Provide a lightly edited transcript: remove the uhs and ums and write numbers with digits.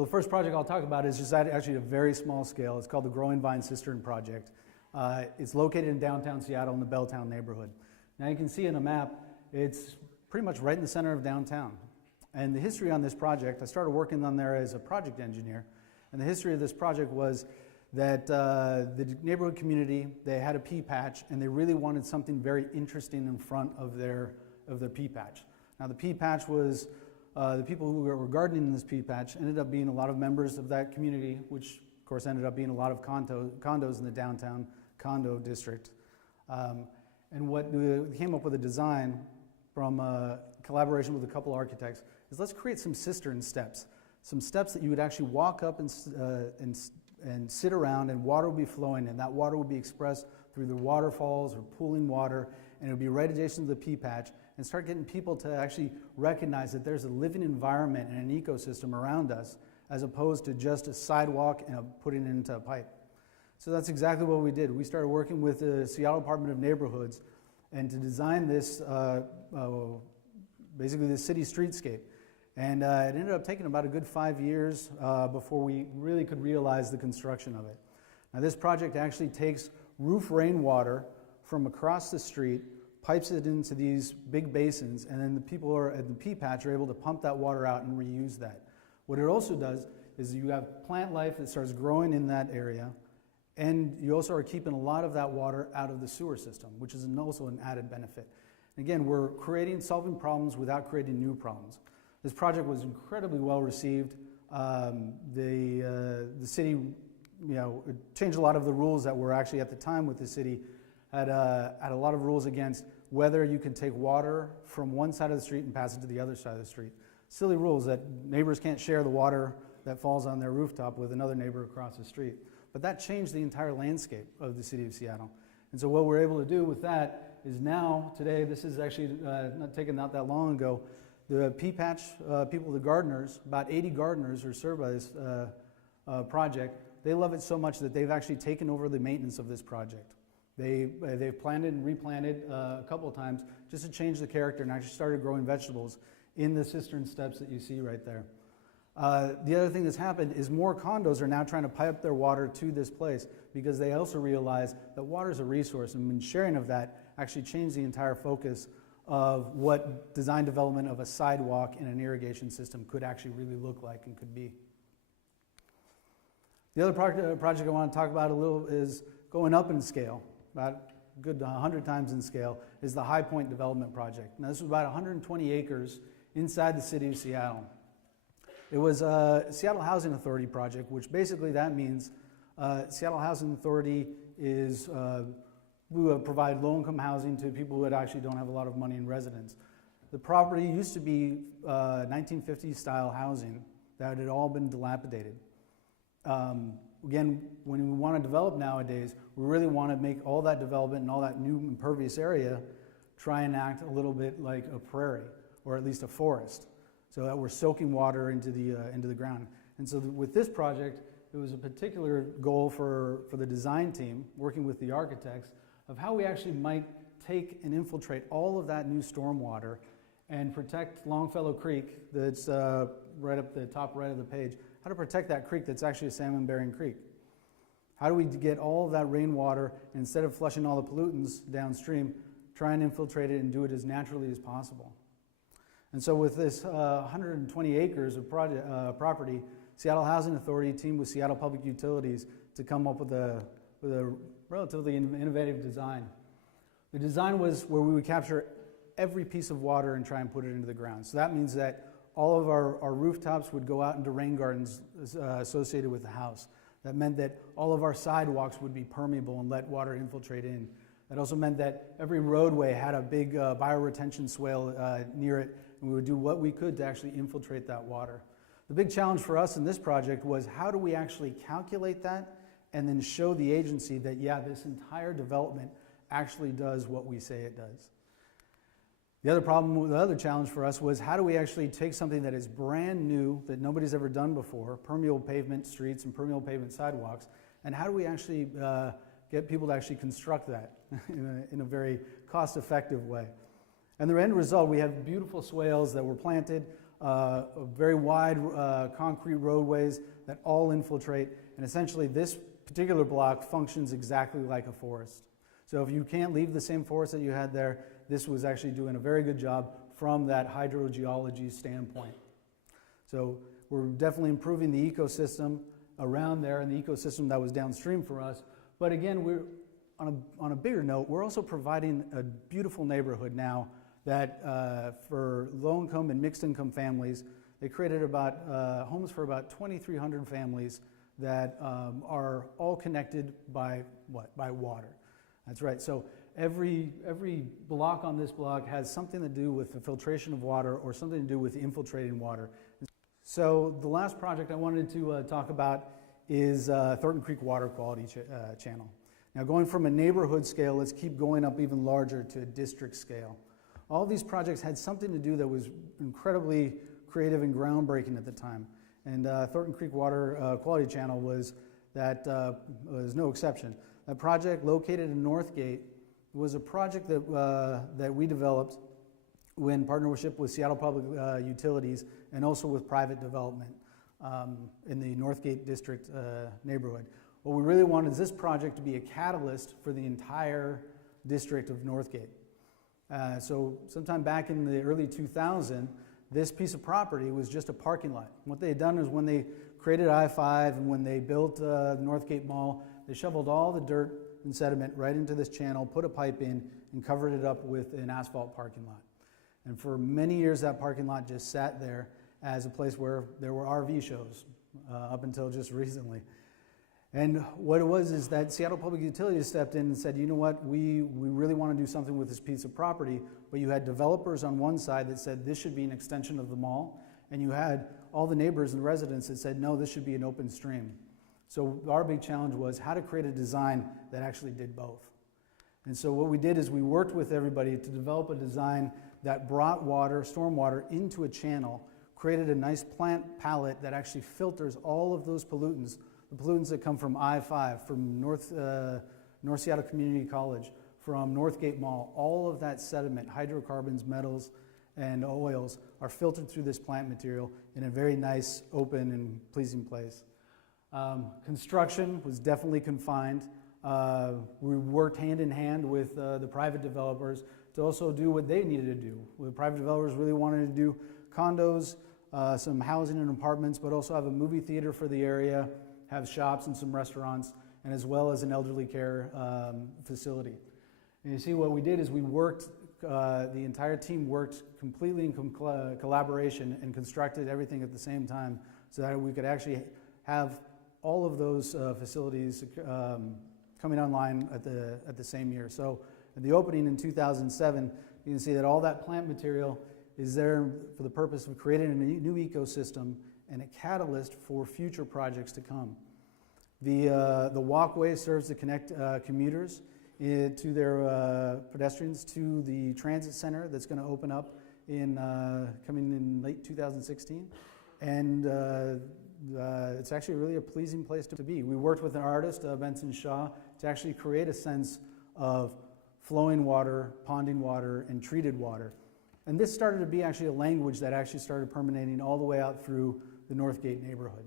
So the first project I'll talk about is just actually a very small scale. It's called the Growing Vine Cistern Project. It's located in downtown Seattle in the Belltown neighborhood. Now you can see in a map, it's pretty much right in the center of downtown. And the history on this project, I started working on there as a project engineer. And the history of this project was that the neighborhood community, they had a pea patch and they really wanted something very interesting in front of their pea patch. Now the pea patch was, the people who were gardening in this pea patch ended up being a lot of members of that community, which of course ended up being a lot of condos in the downtown condo district. And what we came up with a design from collaboration with a couple architects is let's create some cistern steps. Some steps that you would actually walk up and sit around, and water would be flowing, and that water would be expressed through the waterfalls or pooling water, and it would be right adjacent to the pea patch, and start getting people to actually recognize that there's a living environment and an ecosystem around us, as opposed to just a sidewalk and putting it into a pipe. So that's exactly what we did. We started working with the Seattle Department of Neighborhoods and to design this, basically the city streetscape. And it ended up taking about a good 5 years before we really could realize the construction of it. Now this project actually takes roof rainwater from across the street, pipes it into these big basins, and then the people at the pea patch are able to pump that water out and reuse that. What it also does is you have plant life that starts growing in that area, and you also are keeping a lot of that water out of the sewer system, which is also an added benefit. Again, we're solving problems without creating new problems. This project was incredibly well received. The city, changed a lot of the rules that were actually at the time with the city, had a lot of rules against whether you can take water from one side of the street and pass it to the other side of the street. Silly rules that neighbors can't share the water that falls on their rooftop with another neighbor across the street. But that changed the entire landscape of the city of Seattle. And so what we're able to do with that is now, today, this is actually not that long ago, the pea patch people, the gardeners, about 80 gardeners are served by this project. They love it so much that they've actually taken over the maintenance of this project. They've planted and replanted a couple of times just to change the character and actually started growing vegetables in the cistern steps that you see right there. The other thing that's happened is more condos are now trying to pipe their water to this place because they also realize that water is a resource, and when sharing of that actually changed the entire focus of what design development of a sidewalk and an irrigation system could actually really look like and could be. The other project I want to talk about a little is going up in scale, about a good 100 times in scale, is the High Point Development Project. Now this was about 120 acres inside the city of Seattle. It was a Seattle Housing Authority project, which basically that means Seattle Housing Authority is, we would provide low-income housing to people who actually don't have a lot of money in residence. The property used to be 1950s style housing that had all been dilapidated. Again, when we want to develop nowadays, we really want to make all that development and all that new impervious area try and act a little bit like a prairie, or at least a forest, so that we're soaking water into the ground. And so with this project, it was a particular goal for the design team, working with the architects, of how we actually might take and infiltrate all of that new stormwater and protect Longfellow Creek that's right up the top right of the page. How to protect that creek that's actually a salmon-bearing creek. How do we get all of that rainwater, and instead of flushing all the pollutants downstream, try and infiltrate it and do it as naturally as possible. And so with this 120 acres of property, Seattle Housing Authority teamed with Seattle Public Utilities to come up with a relatively innovative design. The design was where we would capture every piece of water and try and put it into the ground. So that means that all of our rooftops would go out into rain gardens associated with the house. That meant that all of our sidewalks would be permeable and let water infiltrate in. That also meant that every roadway had a big bioretention swale near it, and we would do what we could to actually infiltrate that water. The big challenge for us in this project was how do we actually calculate that and then show the agency that, yeah, this entire development actually does what we say it does. The other challenge for us was how do we actually take something that is brand new, that nobody's ever done before, permeable pavement streets and permeable pavement sidewalks, and how do we actually get people to actually construct that in a very cost-effective way. And the end result, we have beautiful swales that were planted. very wide concrete roadways that all infiltrate, and essentially this particular block functions exactly like a forest. So if you can't leave the same forest that you had there, this was actually doing a very good job from that hydrogeology standpoint. So we're definitely improving the ecosystem around there and the ecosystem that was downstream for us. But again, we're on a bigger note, we're also providing a beautiful neighborhood now that for low-income and mixed-income families, they created about homes for about 2,300 families that are all connected by what? By water. That's right. So every block on this block has something to do with the filtration of water or something to do with infiltrating water. So the last project I wanted to talk about is Thornton Creek Water Quality Channel. Now going from a neighborhood scale, let's keep going up even larger to a district scale. All these projects had something to do that was incredibly creative and groundbreaking at the time. And Thornton Creek Water Quality Channel was no exception. That project, located in Northgate, was a project that we developed in partnership with Seattle Public Utilities and also with private development in the Northgate District neighborhood. What we really wanted is this project to be a catalyst for the entire district of Northgate. So sometime back in the early 2000s, this piece of property was just a parking lot. What they had done is when they created I-5 and when they built the Northgate Mall, they shoveled all the dirt and sediment right into this channel, put a pipe in, and covered it up with an asphalt parking lot. And for many years, that parking lot just sat there as a place where there were RV shows up until just recently. And what it was is that Seattle Public Utilities stepped in and said, you know what, we really want to do something with this piece of property, but you had developers on one side that said this should be an extension of the mall, and you had all the neighbors and residents that said, no, this should be an open stream. So our big challenge was how to create a design that actually did both. And so what we did is we worked with everybody to develop a design that brought water, stormwater, into a channel, created a nice plant palette that actually filters all of those pollutants, the pollutants that come from I-5, from North Seattle Community College, from Northgate Mall. All of that sediment, hydrocarbons, metals, and oils are filtered through this plant material in a very nice, open, and pleasing place. Construction was definitely confined. We worked hand in hand with the private developers to also do what they needed to do. The private developers really wanted to do condos, some housing and apartments, but also have a movie theater for the area, have shops and some restaurants, and as well as an elderly care facility. And you see what we did is we worked, the entire team worked completely in collaboration and constructed everything at the same time so that we could actually have all of those facilities coming online at the same year. So at the opening in 2007, you can see that all that plant material is there for the purpose of creating a new ecosystem and a catalyst for future projects to come. The walkway serves to connect commuters to their pedestrians to the transit center that's going to open up coming in late 2016. And it's actually really a pleasing place to be. We worked with an artist, Benson Shaw, to actually create a sense of flowing water, ponding water, and treated water. And this started to be actually a language that actually started permeating all the way out through the Northgate neighborhood.